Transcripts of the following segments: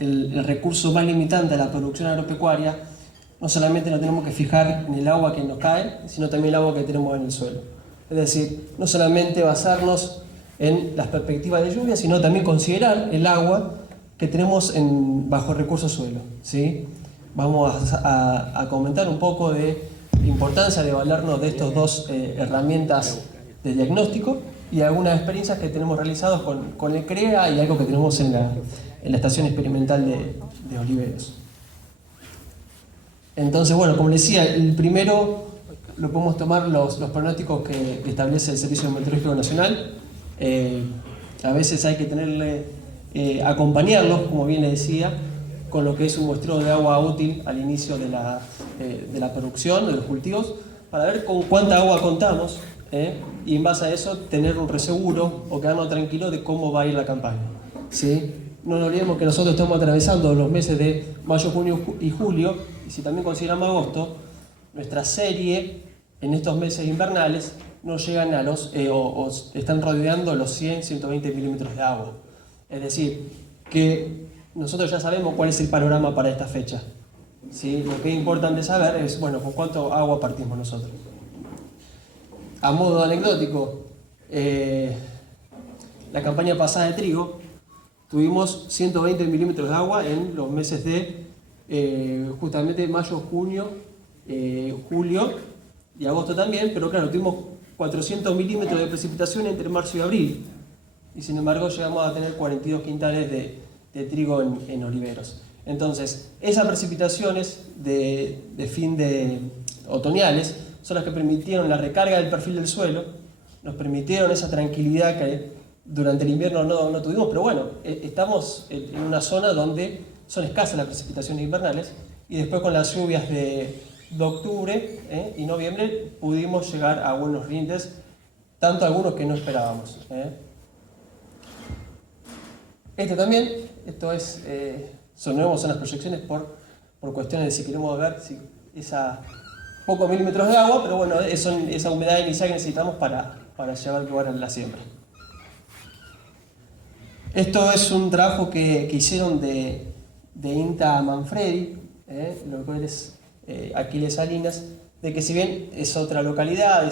el recurso más limitante a la producción agropecuaria, no solamente nos tenemos que fijar en el agua que nos cae, sino también el agua que tenemos en el suelo. Es decir, no solamente basarnos en las perspectivas de lluvia, sino también considerar el agua que tenemos bajo recurso suelo, ¿sí? Vamos a comentar un poco de la importancia de valernos de estas dos herramientas de diagnóstico y algunas experiencias que tenemos realizadas con el CREA y algo que tenemos en la estación experimental de Oliveros. Entonces, bueno, como les decía, el primero lo podemos tomar los pronósticos que establece el Servicio Meteorológico Nacional. A veces hay que acompañarlos, como bien les decía, con lo que es un muestreo de agua útil al inicio de la producción, de los cultivos, para ver con cuánta agua contamos, y en base a eso tener un reseguro o quedarnos tranquilos de cómo va a ir la campaña, ¿sí? No nos olvidemos que nosotros estamos atravesando los meses de mayo, junio y julio, y si también consideramos agosto, nuestra serie en estos meses invernales no llegan a o están rodeando los 100, 120 milímetros de agua. Es decir, que nosotros ya sabemos cuál es el panorama para esta fecha, ¿sí? Lo que es importante saber es, bueno, con cuánto agua partimos nosotros. A modo anecdótico, la campaña pasada de trigo tuvimos 120 milímetros de agua en los meses de justamente mayo, junio, julio y agosto también, pero claro, tuvimos 400 milímetros de precipitación entre marzo y abril, y sin embargo llegamos a tener 42 quintales de trigo en Oliveros. Entonces, esas precipitaciones de fin de otoñales son las que permitieron la recarga del perfil del suelo, nos permitieron esa tranquilidad que durante el invierno no tuvimos, pero bueno, estamos en una zona donde son escasas las precipitaciones invernales, y después con las lluvias de octubre y noviembre pudimos llegar a buenos rindes, tanto algunos que no esperábamos. Esto es, son las proyecciones por cuestiones de si queremos ver si esa pocos milímetros de agua, pero bueno, esa humedad inicial que necesitamos para llevar lugar a la siembra. Esto es un trabajo que hicieron de INTA Manfredi, lo cual es Aquiles Salinas, de que si bien es otra localidad,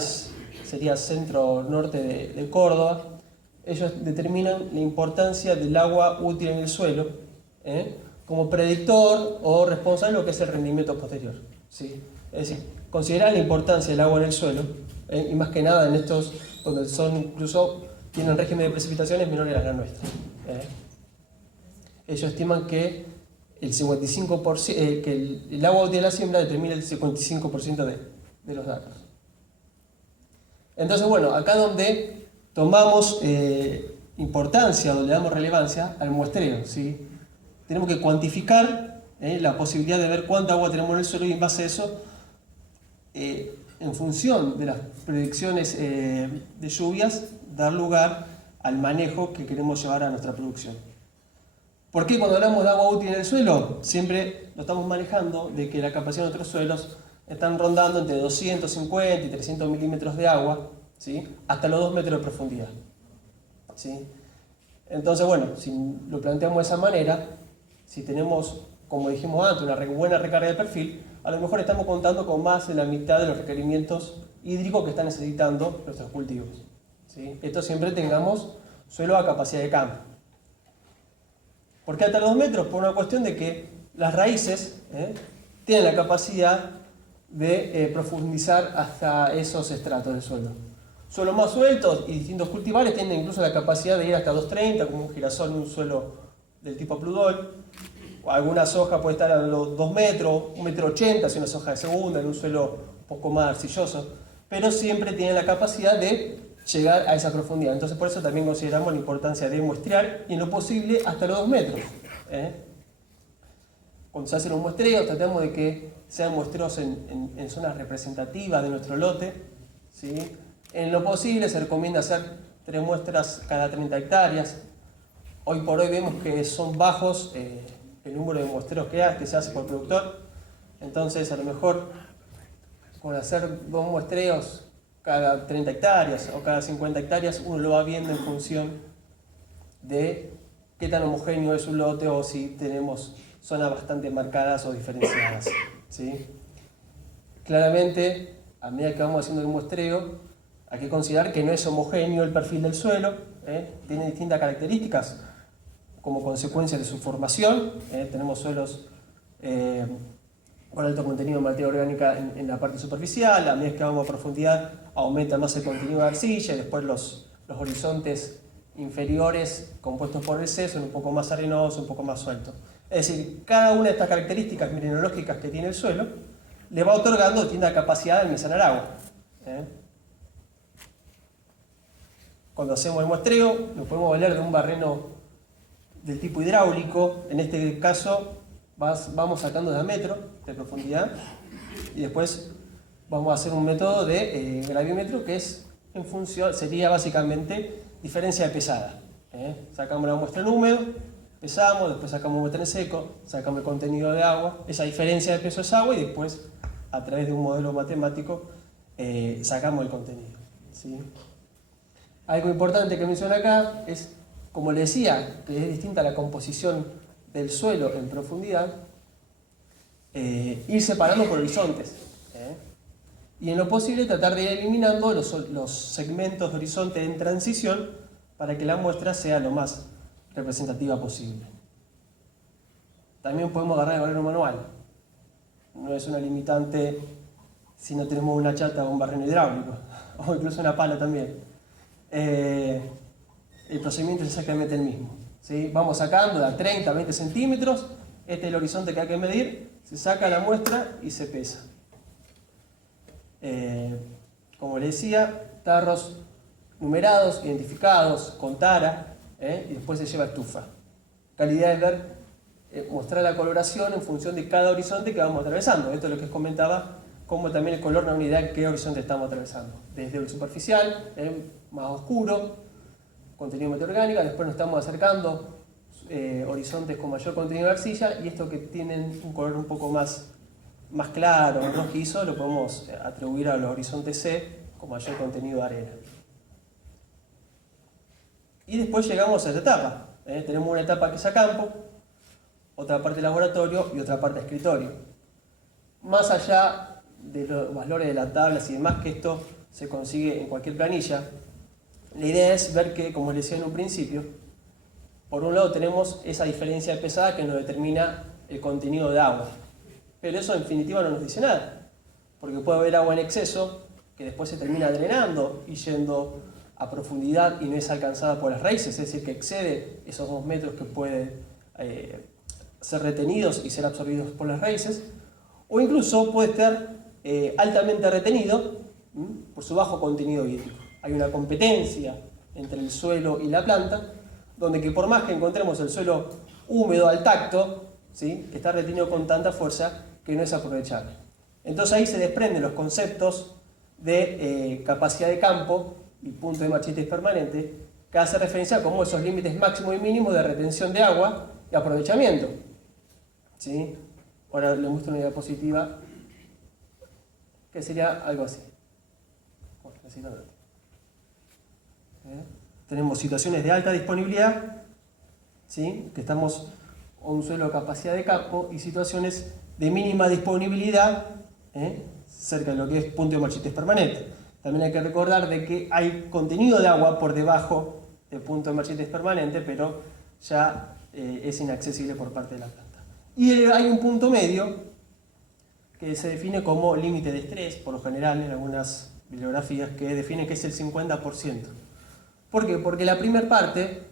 sería centro-norte de Córdoba, ellos determinan la importancia del agua útil en el suelo como predictor o responsable de lo que es el rendimiento posterior, ¿sí? Es decir, considerar la importancia del agua en el suelo, y más que nada en estos donde tienen régimen de precipitaciones menores a la nuestra. Ellos estiman que el 55%, que el agua útil de la siembra determina el 55% de los datos. Entonces, bueno, acá donde tomamos importancia, donde damos relevancia al muestreo, ¿sí? Tenemos que cuantificar la posibilidad de ver cuánta agua tenemos en el suelo, y en base a eso, en función de las predicciones de lluvias, dar lugar al manejo que queremos llevar a nuestra producción. ¿Por qué cuando hablamos de agua útil en el suelo? Siempre lo estamos manejando de que la capacidad de nuestros suelos están rondando entre 250 y 300 milímetros de agua, ¿sí? Hasta los 2 metros de profundidad, ¿sí? Entonces, bueno, si lo planteamos de esa manera, si tenemos, como dijimos antes, una buena recarga de perfil, a lo mejor estamos contando con más de la mitad de los requerimientos hídricos que están necesitando nuestros cultivos, ¿sí? Esto siempre tengamos suelo a capacidad de campo. ¿Por qué hasta los 2 metros? Por una cuestión de que las raíces tienen la capacidad de profundizar hasta esos estratos del suelo. Suelos más sueltos y distintos cultivares tienen incluso la capacidad de ir hasta 2,30, como un girasol en un suelo del tipo pludol. Alguna soja puede estar a los 2 metros, 1,80 m, si una soja de segunda, en un suelo un poco más arcilloso, pero siempre tienen la capacidad de llegar a esa profundidad. Entonces, por eso también consideramos la importancia de muestrear, y en lo posible hasta los 2 metros. Cuando se hacen los muestreos, tratamos de que sean muestreos en zonas representativas de nuestro lote, ¿sí? En lo posible se recomienda hacer 3 muestras cada 30 hectáreas. Hoy por hoy vemos que son bajos el número de muestreos que se hace por productor. Entonces, a lo mejor con hacer 2 muestreos cada 30 hectáreas o cada 50 hectáreas, uno lo va viendo en función de qué tan homogéneo es un lote o si tenemos zonas bastante marcadas o diferenciadas, ¿sí? Claramente, a medida que vamos haciendo el muestreo, hay que considerar que no es homogéneo el perfil del suelo, tiene distintas características como consecuencia de su formación. Tenemos suelos con alto contenido de materia orgánica en la parte superficial, a medida que vamos a profundidad aumenta más el contenido de arcilla y después los horizontes inferiores compuestos por el C son un poco más arenosos, un poco más sueltos. Es decir, cada una de estas características mineralógicas que tiene el suelo le va otorgando distinta capacidad de almacenar agua. Cuando hacemos el muestreo, lo podemos valer de un barreno del tipo hidráulico. En este caso, vamos sacando de a metro de profundidad y después vamos a hacer un método de gravímetro que es en función, sería básicamente diferencia de pesada. Sacamos la muestra en húmedo, pesamos, después sacamos muestra en seco, sacamos el contenido de agua, esa diferencia de peso es agua y después a través de un modelo matemático sacamos el contenido, ¿sí? Algo importante que menciona acá es, como le decía, que es distinta la composición del suelo en profundidad, ir separando por horizontes. Y en lo posible tratar de ir eliminando los segmentos de horizonte en transición para que la muestra sea lo más representativa posible. También podemos agarrar el barreno manual. No es una limitante si no tenemos una chata o un barreno hidráulico, o incluso una pala también. El procedimiento es exactamente el mismo, ¿sí? Vamos sacando de a 30 a 20 centímetros, este es el horizonte que hay que medir, se saca la muestra y se pesa. Como les decía, tarros numerados, identificados, con tara, y después se lleva a estufa. Calidad es ver, mostrar la coloración en función de cada horizonte que vamos atravesando. Esto es lo que les comentaba, cómo también el color da una idea de qué horizonte estamos atravesando. Desde el superficial, más oscuro, contenido de materia orgánica, después nos estamos acercando horizontes con mayor contenido de arcilla y estos que tienen un color un poco más claro, más rojizo, lo podemos atribuir a los horizontes C con mayor contenido de arena. Y después llegamos a esta etapa. Tenemos una etapa que es a campo, otra parte de laboratorio y otra parte de escritorio. Más allá de los valores de las tablas y demás, que esto se consigue en cualquier planilla, la idea es ver que, como les decía en un principio, por un lado tenemos esa diferencia de pesada que nos determina el contenido de agua. Pero eso en definitiva no nos dice nada, porque puede haber agua en exceso que después se termina drenando y yendo a profundidad y no es alcanzada por las raíces, es decir, que excede esos 2 metros que puede ser retenidos y ser absorbidos por las raíces, o incluso puede estar altamente retenido por su bajo contenido hídrico. Hay una competencia entre el suelo y la planta, donde que por más que encontremos el suelo húmedo al tacto, ¿sí?, está retenido con tanta fuerza que no es aprovechable. Entonces ahí se desprenden los conceptos de capacidad de campo y punto de marchites permanente, que hace referencia a cómo esos límites máximos y mínimos de retención de agua y aprovechamiento. ¿Sí? Ahora les muestro una diapositiva que sería algo así. Tenemos situaciones de alta disponibilidad, ¿sí?, que estamos con un suelo de capacidad de campo, y situaciones de mínima disponibilidad, cerca de lo que es punto de marchites permanente. También hay que recordar de que hay contenido de agua por debajo del punto de marchites permanente, pero ya es inaccesible por parte de la planta. Y hay un punto medio que se define como límite de estrés, por lo general en algunas bibliografías, que define que es el 50%. ¿Por qué? Porque la primera parte,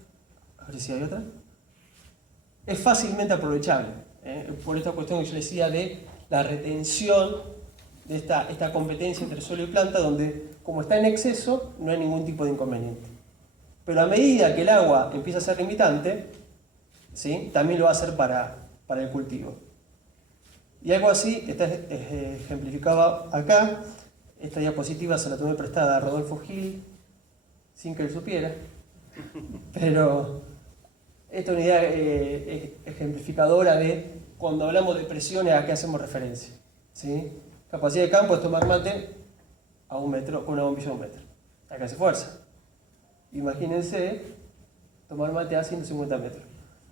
a ver si hay otra, es fácilmente aprovechable, por esta cuestión que yo decía de la retención de esta competencia entre suelo y planta, donde como está en exceso no hay ningún tipo de inconveniente. Pero a medida que el agua empieza a ser limitante, ¿sí?, también lo va a hacer para el cultivo. Y algo así está ejemplificado acá. Esta diapositiva se la tomé prestada a Rodolfo Gil, sin que él supiera, pero esta es una idea ejemplificadora de cuando hablamos de presiones a qué hacemos referencia, ¿sí? Capacidad de campo es tomar mate a 1 metro con una bombilla de 1 metro. Acá hace fuerza. Imagínense tomar mate a 150 metros.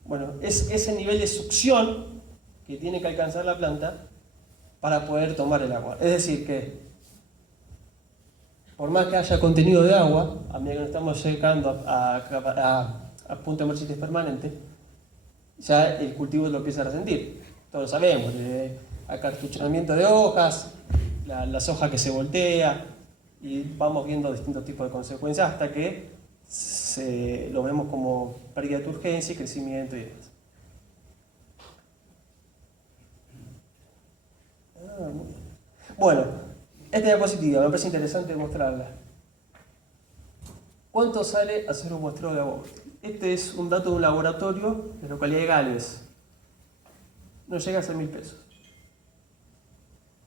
Bueno, es ese nivel de succión que tiene que alcanzar la planta para poder tomar el agua. Es decir, que por más que haya contenido de agua, a medida que nos estamos llegando a punto de hemólisis permanente, ya el cultivo lo empieza a resentir. Todos lo sabemos, de acartuchamiento de hojas, las hojas que se voltea, y vamos viendo distintos tipos de consecuencias hasta que lo vemos como pérdida de urgencia y crecimiento y demás. Bueno, esta diapositiva me parece interesante mostrarla. ¿Cuánto sale hacer un muestreo de agua útil? Este es un dato de un laboratorio de la localidad de Gálvez. No llega a ser 1.000 pesos.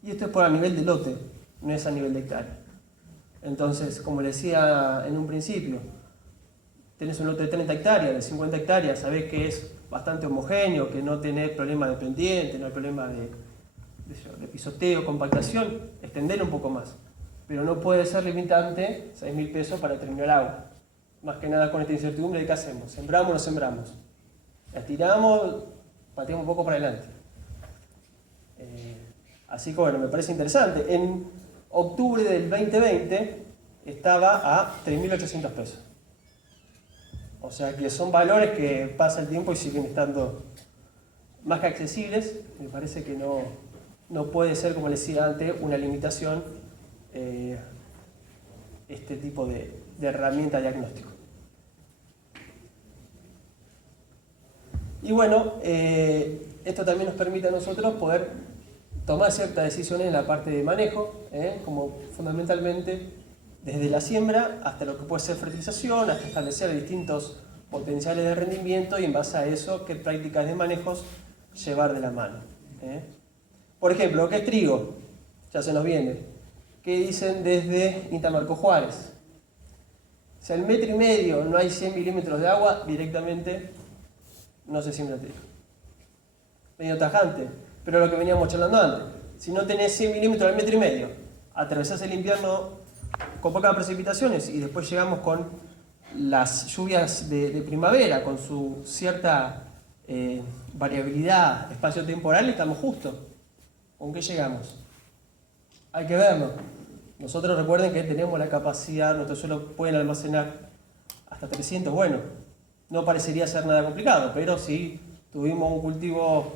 Y esto es por a nivel de lote, no es a nivel de hectárea. Entonces, como les decía en un principio, tenés un lote de 30 hectáreas, de 50 hectáreas, sabés que es bastante homogéneo, que no tenés problema de pendiente, no hay problema de pisoteo, compactación, extender un poco más. Pero no puede ser limitante 6.000 pesos para terminar el agua. Más que nada con esta incertidumbre de qué hacemos. ¿Sembramos o no sembramos? La tiramos, pateamos un poco para adelante. Así que bueno, me parece interesante. En octubre del 2020 estaba a 3.800 pesos. O sea que son valores que pasa el tiempo y siguen estando más que accesibles. Me parece que no puede ser, como les decía antes, una limitación este tipo de herramienta diagnóstico. Y bueno, esto también nos permite a nosotros poder tomar ciertas decisiones en la parte de manejo, como fundamentalmente desde la siembra hasta lo que puede ser fertilización, hasta establecer distintos potenciales de rendimiento y en base a eso qué prácticas de manejos llevar de la mano. Por ejemplo, lo que es trigo, ya se nos viene. ¿Qué dicen desde Intamarco Juárez? Si al 1,5 metros no hay 100 milímetros de agua, directamente no se siembra trigo. Medio tajante, pero lo que veníamos charlando antes. Si no tenés 100 milímetros al 1,5 metros, atravesás el invierno con pocas precipitaciones y después llegamos con las lluvias de primavera, con su cierta variabilidad espacio-temporal, estamos justos. ¿Con qué llegamos? Hay que verlo. Nosotros recuerden que tenemos la capacidad, nuestros suelos pueden almacenar hasta 300, bueno, no parecería ser nada complicado, pero si tuvimos un cultivo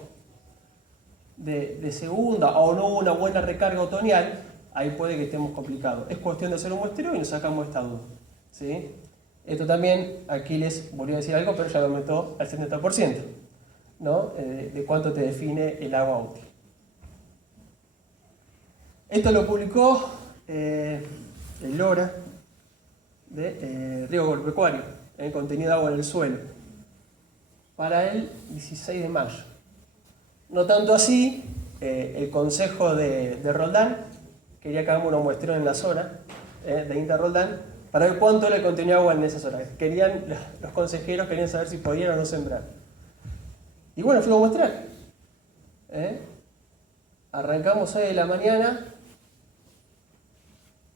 de segunda o no una buena recarga otoñal, ahí puede que estemos complicados. Es cuestión de hacer un muestreo y nos sacamos esta duda. ¿Sí? Esto también, aquí les volví a decir algo, pero ya lo meto al 70%, ¿no? De cuánto te define el agua útil. Esto lo publicó el LORA de Riego Agropecuario, el contenido de agua en el suelo, para el 16 de mayo. No tanto así, el Consejo de Roldán quería que hagamos un muestreo en la zona de INTA Roldán para ver cuánto era el contenido de agua en esa zona. Los consejeros querían saber si podían o no sembrar. Y bueno, fuimos a muestrar. Arrancamos hoy de la mañana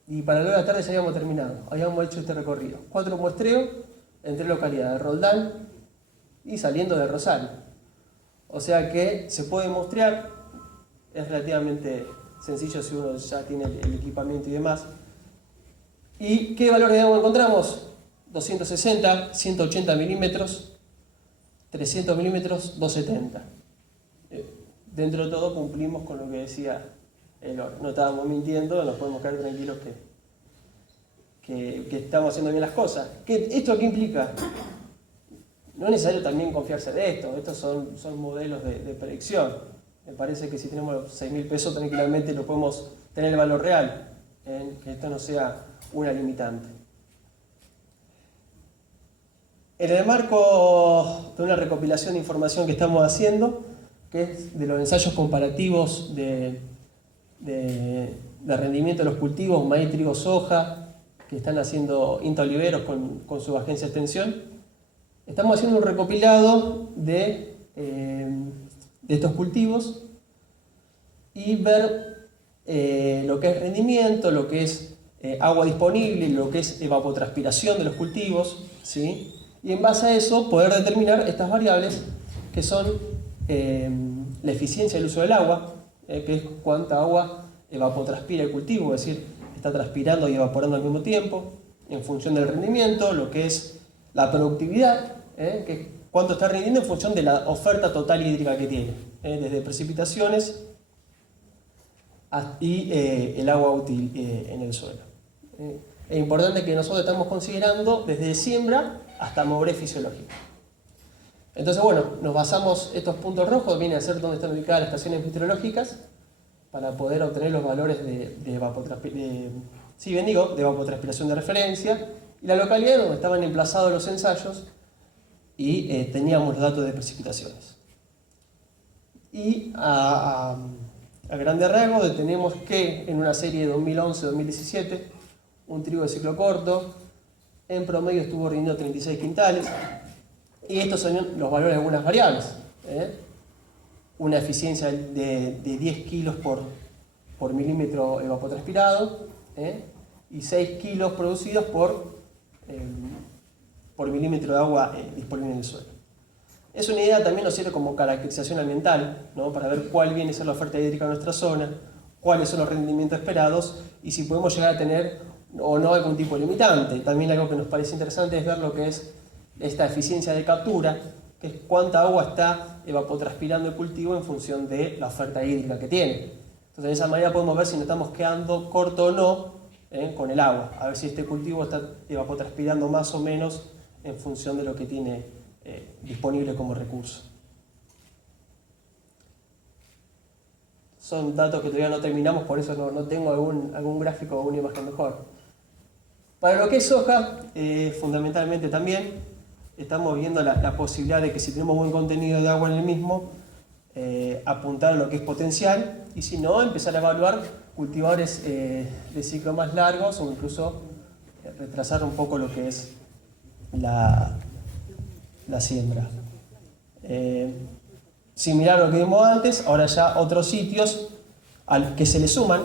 y para luego de la tarde ya habíamos terminado. Habíamos hecho este recorrido. 4 muestreos en 3 localidades, Roldán y saliendo de Rosario. O sea que se puede muestrear, es relativamente sencillo si uno ya tiene el equipamiento y demás. ¿Y qué valores de agua encontramos? 260, 180 milímetros, 300 milímetros, 270. Dentro de todo cumplimos con lo que decía el oro. No estábamos mintiendo, nos podemos quedar tranquilos que estamos haciendo bien las cosas. ¿Esto qué implica? No es necesario también confiarse de esto, estos son modelos de predicción. Me parece que si tenemos los 6.000 pesos tranquilamente lo podemos tener el valor real, que esto no sea una limitante. En el marco de una recopilación de información que estamos haciendo, que es de los ensayos comparativos de rendimiento de los cultivos, maíz, trigo, soja, que están haciendo INTA Oliveros con su agencia de extensión, estamos haciendo un recopilado de estos cultivos y ver lo que es rendimiento, lo que es agua disponible, lo que es evapotranspiración de los cultivos, ¿sí? y en base a eso poder determinar estas variables que son la eficiencia del uso del agua, que es cuánta agua evapotranspira el cultivo, es decir, está transpirando y evaporando al mismo tiempo, en función del rendimiento, lo que es la productividad, que es cuánto está rindiendo en función de la oferta total hídrica que tiene, desde precipitaciones y el agua útil en el suelo. Es importante que nosotros estamos considerando desde siembra hasta madurez fisiológica. Entonces, bueno, nos basamos, estos puntos rojos vienen a ser donde están ubicadas las estaciones meteorológicas para poder obtener los valores de evapotranspiración de referencia y la localidad donde estaban emplazados los ensayos y teníamos los datos de precipitaciones. Y a grandes rasgos tenemos que en una serie de 2011-2017 un trigo de ciclo corto en promedio estuvo rindiendo 36 quintales y estos son los valores de algunas variables. Una eficiencia de 10 kilos por milímetro evapotranspirado y 6 kilos producidos por milímetro de agua disponible en el suelo. Es una idea también nos sirve como caracterización ambiental, ¿no? Para ver cuál viene a ser la oferta hídrica en nuestra zona, cuáles son los rendimientos esperados y si podemos llegar a tener o no algún tipo de limitante. También algo que nos parece interesante es ver lo que es esta eficiencia de captura, que es cuánta agua está evapotranspirando el cultivo en función de la oferta hídrica que tiene. Entonces de esa manera podemos ver si nos estamos quedando corto o no con el agua, a ver si este cultivo está evapotranspirando más o menos en función de lo que tiene disponible como recurso. Son datos que todavía no terminamos, por eso no tengo algún gráfico o una imagen mejor. Para lo que es soja, fundamentalmente también estamos viendo la posibilidad de que si tenemos buen contenido de agua en el mismo, apuntar a lo que es potencial y si no, empezar a evaluar cultivadores de ciclo más largos o incluso retrasar un poco lo que es la siembra. Similar a lo que vimos antes, ahora ya otros sitios al que se le suman,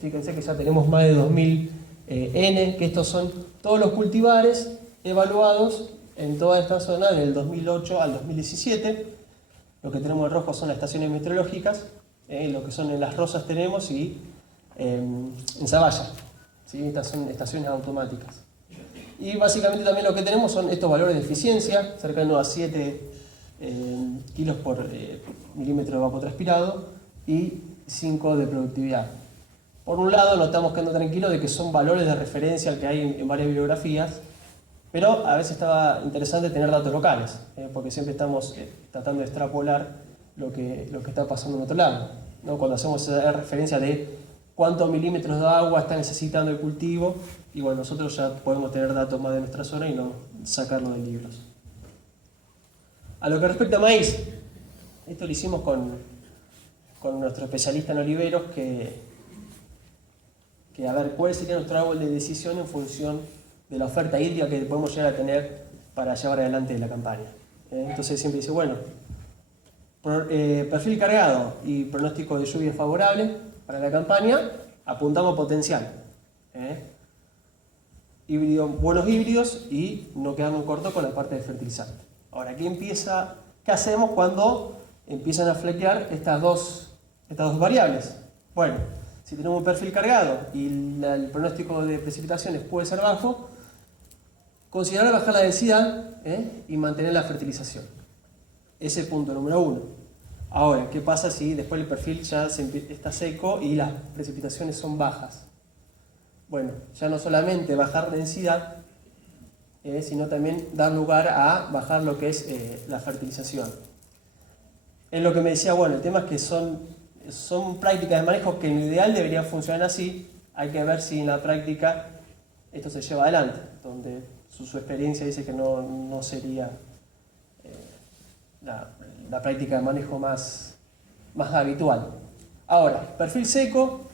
fíjense que ya tenemos más de 2000 N, que estos son todos los cultivares evaluados en toda esta zona del 2008 al 2017. Lo que tenemos en rojo son las estaciones meteorológicas, lo que son en las rosas tenemos y en Zavalla, ¿sí? Estas son estaciones automáticas. Y básicamente también lo que tenemos son estos valores de eficiencia, cercano a 7 kilos por milímetro de evapotranspirado y 5 de productividad. Por un lado, nos estamos quedando tranquilos de que son valores de referencia que hay en varias bibliografías, pero a veces estaba interesante tener datos locales, porque siempre estamos tratando de extrapolar lo que está pasando en otro lado, ¿no? Cuando hacemos esa referencia de cuántos milímetros de agua está necesitando el cultivo, y bueno, nosotros ya podemos tener datos más de nuestra zona y no sacarlo de libros. A lo que respecta a maíz, esto lo hicimos con nuestro especialista en oliveros, que a ver cuál sería nuestro árbol de decisión en función de la oferta hídrica que podemos llegar a tener para llevar adelante la campaña. Entonces siempre dice, bueno, perfil cargado y pronóstico de lluvia favorable para la campaña, apuntamos potencial. Buenos híbridos y no quedamos cortos con la parte de fertilizante. Ahora, ¿qué hacemos cuando empiezan a flequear estas dos variables? Bueno, si tenemos un perfil cargado y el pronóstico de precipitaciones puede ser bajo, considerar bajar la densidad y mantener la fertilización. Ese es el punto número 1. Ahora, ¿qué pasa si después el perfil ya está seco y las precipitaciones son bajas? Bueno, ya no solamente bajar densidad, sino también dar lugar a bajar lo que es la fertilización. Es lo que me decía, bueno, el tema es que son prácticas de manejo que en lo ideal deberían funcionar así. Hay que ver si en la práctica esto se lleva adelante, donde su experiencia dice que no sería la práctica de manejo más habitual. Ahora, perfil seco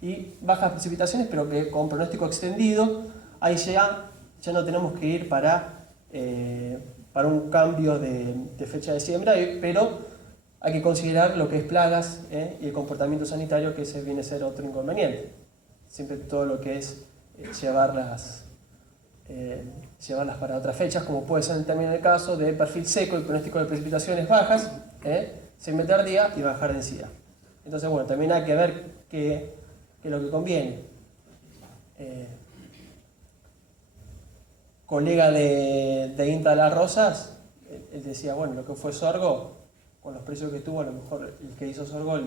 y bajas precipitaciones, pero que con pronóstico extendido, ahí ya no tenemos que ir para un cambio de fecha de siembra, pero hay que considerar lo que es plagas y el comportamiento sanitario, que ese viene a ser otro inconveniente. Siempre todo lo que es llevar llevarlas para otras fechas, como puede ser también el caso de perfil seco y pronóstico de precipitaciones bajas, semi tardía y bajar densidad. Entonces, bueno, también hay que ver qué es lo que conviene. Colega de INTA Las Rosas, él decía, bueno, lo que fue sorgo, con los precios que tuvo, a lo mejor el que hizo sorgo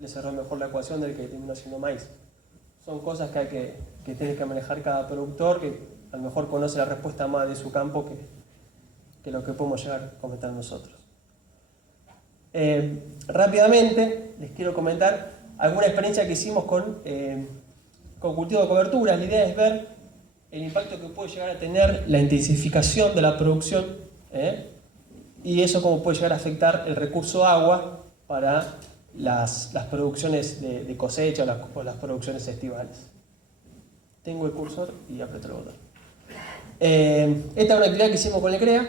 le cerró mejor la ecuación del que terminó haciendo maíz. Son cosas que tiene que manejar cada productor, que a lo mejor conoce la respuesta más de su campo que lo que podemos llegar a comentar nosotros. Rápidamente les quiero comentar alguna experiencia que hicimos con cultivo de cobertura. La idea es ver el impacto que puede llegar a tener la intensificación de la producción y eso cómo puede llegar a afectar el recurso agua para las producciones de cosecha o las producciones estivales. Tengo el cursor y aprieto el botón. Esta es una actividad que hicimos con el CREA.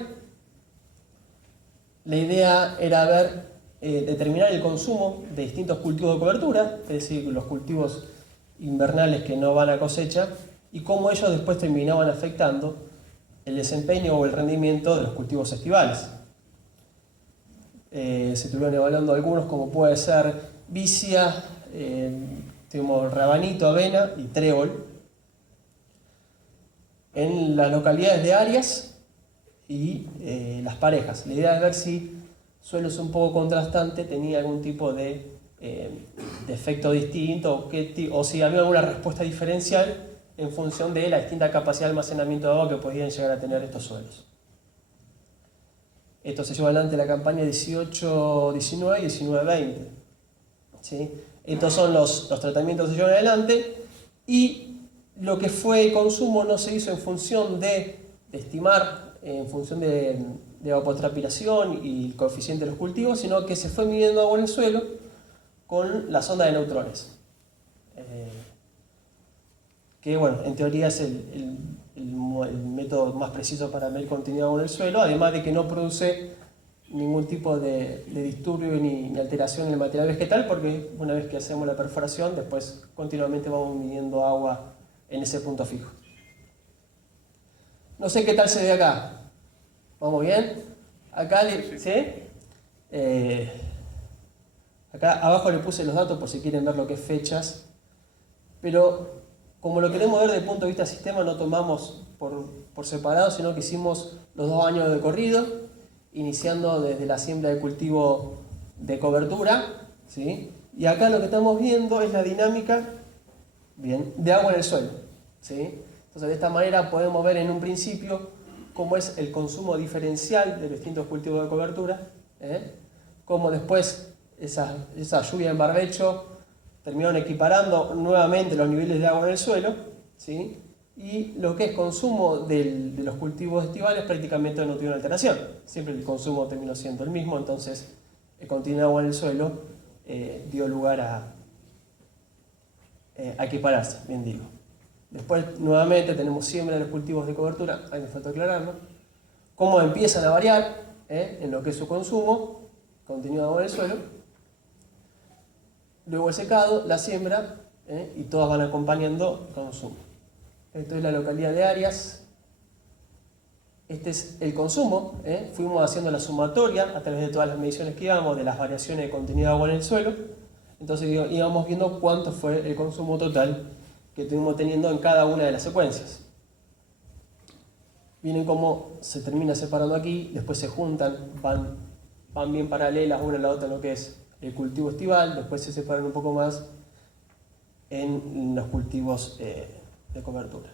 La idea era determinar el consumo de distintos cultivos de cobertura, es decir, los cultivos invernales que no van a cosecha, y cómo ellos después terminaban afectando el desempeño o el rendimiento de los cultivos estivales. Se estuvieron evaluando algunos, como puede ser vicia, tuvimos rabanito, avena y trébol. En las localidades de Arias y Las Parejas. La idea es ver si suelos un poco contrastante tenía algún tipo de efecto distinto o si había alguna respuesta diferencial en función de la distinta capacidad de almacenamiento de agua que podían llegar a tener estos suelos. Esto se llevó adelante la campaña 18-19 y 19-20. ¿Sí? Estos son los tratamientos que se llevan adelante y lo que fue el consumo no se hizo en función de estimar, en función de evapotranspiración y el coeficiente de los cultivos, sino que se fue midiendo agua en el suelo con la sonda de neutrones. Que bueno, en teoría es el método más preciso para medir contenido de agua en el suelo, además de que no produce ningún tipo de disturbio ni alteración en el material vegetal, porque una vez que hacemos la perforación, después continuamente vamos midiendo agua en ese punto fijo. No sé qué tal se ve acá. ¿Vamos bien? Acá, ¿sí? Acá abajo le puse los datos por si quieren ver lo que es fechas, pero como lo queremos ver desde el punto de vista del sistema, no tomamos por separado, sino que hicimos los 2 años de corrido, iniciando desde la siembra de cultivo de cobertura, ¿sí? Y acá lo que estamos viendo es la dinámica de agua en el suelo, ¿sí? Entonces de esta manera podemos ver en un principio cómo es el consumo diferencial de los distintos cultivos de cobertura, cómo después esa lluvia en barbecho terminaron equiparando nuevamente los niveles de agua en el suelo, ¿sí? Y lo que es consumo de los cultivos estivales prácticamente no tiene alteración, siempre el consumo terminó siendo el mismo, entonces el contenido de agua en el suelo dio lugar a equipararse, bien digo. Después nuevamente tenemos siembra de los cultivos de cobertura, ahí me falta aclararlo, cómo empiezan a variar en lo que es su consumo, contenido de agua en el suelo, luego el secado, la siembra, y todas van acompañando el consumo. Esto es la localidad de Arias. Este es el consumo. Fuimos haciendo la sumatoria a través de todas las mediciones que íbamos de las variaciones de contenido de agua en el suelo. Entonces íbamos viendo cuánto fue el consumo total que estuvimos teniendo en cada una de las secuencias. Miren cómo se termina separando aquí, después se juntan, van bien paralelas una a la otra en lo que es el cultivo estival, después se separan un poco más en los cultivos de cobertura.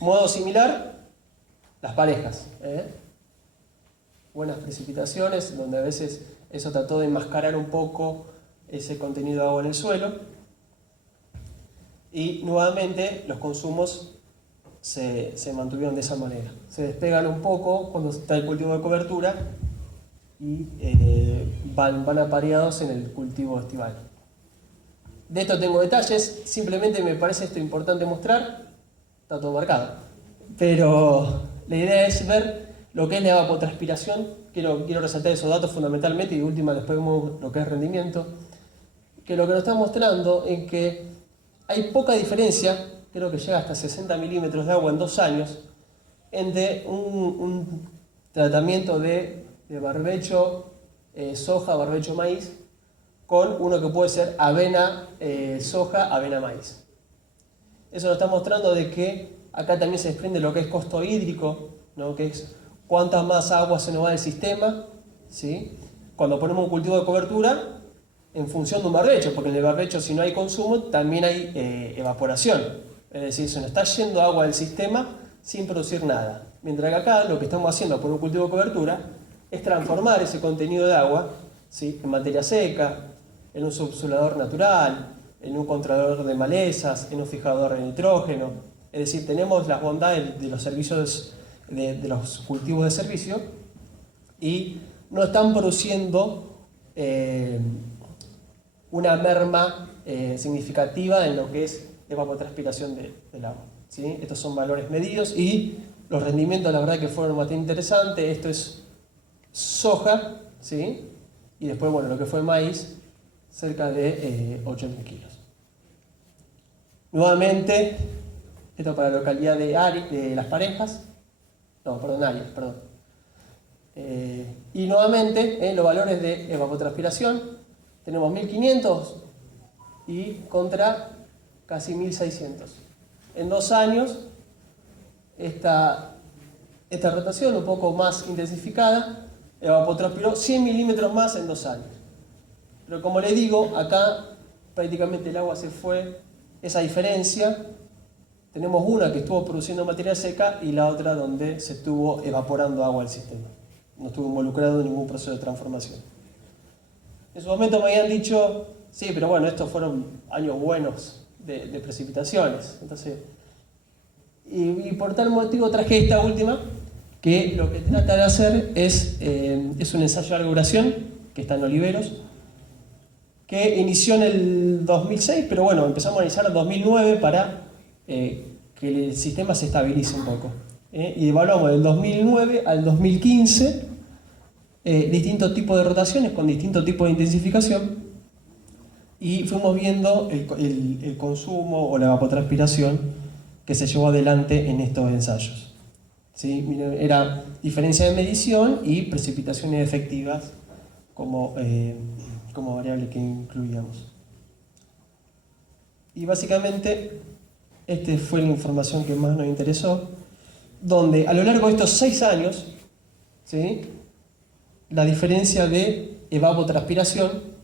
Modo similar, las parejas. Buenas precipitaciones, donde a veces eso trató de enmascarar un poco ese contenido de agua en el suelo. Y nuevamente los consumos se mantuvieron de esa manera. Se despegan un poco cuando está el cultivo de cobertura y van apareados en el cultivo estival. De esto tengo detalles, simplemente me parece esto importante mostrar, está todo marcado. Pero la idea es ver lo que es la evapotranspiración, quiero resaltar esos datos fundamentalmente y última después vemos lo que es rendimiento, que lo que nos está mostrando es que hay poca diferencia creo que llega hasta 60 milímetros de agua en 2 años, entre un tratamiento de barbecho, soja, barbecho, maíz, con uno que puede ser avena, soja, avena, maíz. Eso nos está mostrando de que acá también se desprende lo que es costo hídrico, ¿no? Que es cuánta más agua se nos va del sistema, ¿sí? Cuando ponemos un cultivo de cobertura, en función de un barbecho, porque en el barbecho si no hay consumo, también hay evaporación. Es decir, se nos está yendo agua del sistema sin producir nada. Mientras que acá lo que estamos haciendo por un cultivo de cobertura es transformar ese contenido de agua, ¿sí? En materia seca, en un subsolador natural, en un controlador de malezas, en un fijador de nitrógeno. Es decir, tenemos las bondades de los servicios de los cultivos de servicio y no están produciendo una merma significativa en lo que es evapotranspiración del agua, ¿sí? Estos son valores medidos y los rendimientos la verdad que fueron bastante interesantes. Esto es soja, ¿sí? Y después, bueno, lo que fue maíz, cerca de 8.000 kilos. Nuevamente, esto para la localidad de Las Parejas, Arias, perdón. Y nuevamente, los valores de evapotranspiración, tenemos 1.500 y contra casi 1.600. En 2 años, esta rotación un poco más intensificada, evapotranspiró 100 milímetros más en 2 años. Pero como les digo, acá prácticamente el agua se fue, esa diferencia, tenemos una que estuvo produciendo materia seca y la otra donde se estuvo evaporando agua del sistema. No estuvo involucrado en ningún proceso de transformación. En su momento me habían dicho, sí, pero bueno, estos fueron años buenos de precipitaciones. Entonces, y por tal motivo traje esta última, que lo que trata de hacer es un ensayo de larga duración, que está en Oliveros, que inició en el 2006, pero bueno, empezamos a analizar en 2009 para que el sistema se estabilice un poco. Y evaluamos del 2009 al 2015 distintos tipos de rotaciones con distintos tipos de intensificación y fuimos viendo el consumo o la evapotranspiración que se llevó adelante en estos ensayos. ¿Sí? Era diferencia de medición y precipitaciones efectivas como variable que incluíamos. Y básicamente, esta fue la información que más nos interesó, donde a lo largo de estos 6 años, ¿sí? La diferencia de evapotranspiración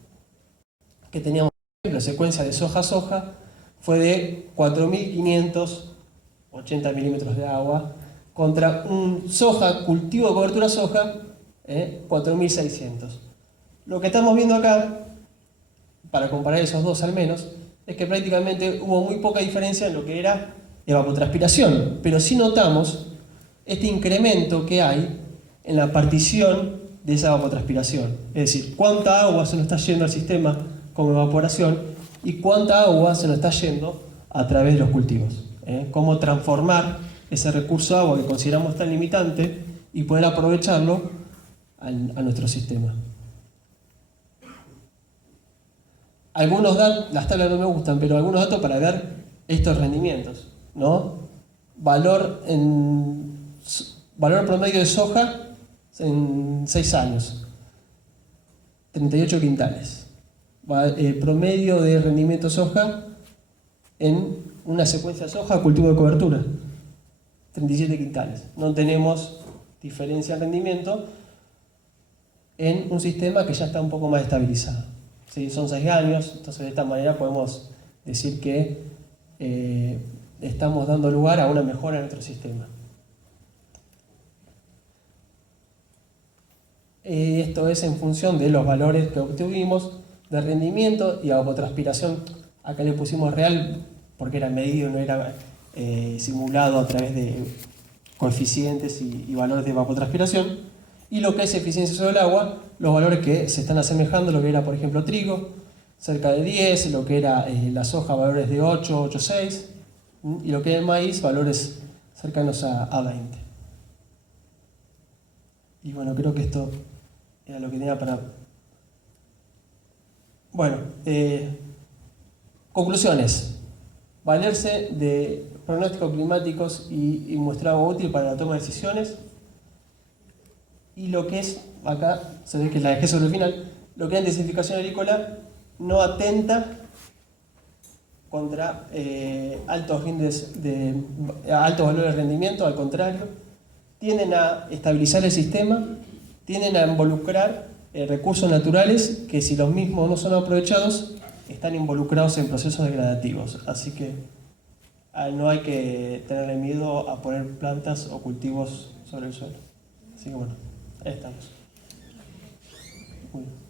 que teníamos en la secuencia de soja a soja fue de 4.580 milímetros de agua contra un soja, cultivo de cobertura soja, 4.600. Lo que estamos viendo acá, para comparar esos dos al menos, es que prácticamente hubo muy poca diferencia en lo que era evapotranspiración, pero sí notamos este incremento que hay en la partición de esa evapotranspiración. Es decir, cuánta agua se nos está yendo al sistema como evaporación y cuánta agua se nos está yendo a través de los cultivos. Cómo transformar ese recurso de agua que consideramos tan limitante y poder aprovecharlo a nuestro sistema. Algunos datos, las tablas no me gustan, pero algunos datos para ver estos rendimientos, ¿no? Valor promedio de soja en 6 años, 38 quintales. Promedio de rendimiento soja en una secuencia de soja, cultivo de cobertura, 37 quintales. No tenemos diferencia de rendimiento en un sistema que ya está un poco más estabilizado. ¿Sí? Son 6 años, entonces de esta manera podemos decir que estamos dando lugar a una mejora en nuestro sistema. Esto es en función de los valores que obtuvimos de rendimiento y evapotranspiración. Acá le pusimos real porque era medido, no era simulado a través de coeficientes y valores de evapotranspiración. Y lo que es eficiencia sobre el agua, los valores que se están asemejando, lo que era por ejemplo trigo, cerca de 10, lo que era la soja, valores de 8, 8,6, y lo que era el maíz, valores cercanos a 20. Y bueno, creo que esto era lo que tenía para... Bueno, conclusiones. valerse de pronósticos climáticos y muestrado útil para la toma de decisiones. Y lo que es, acá se ve que la dejé sobre el final, lo que es intensificación agrícola no atenta contra altos valores de rendimiento, al contrario, tienden a estabilizar el sistema, tienden a involucrar recursos naturales que, si los mismos no son aprovechados, están involucrados en procesos degradativos. Así que no hay que tenerle miedo a poner plantas o cultivos sobre el suelo. Así que bueno, ahí estamos. Muy bien.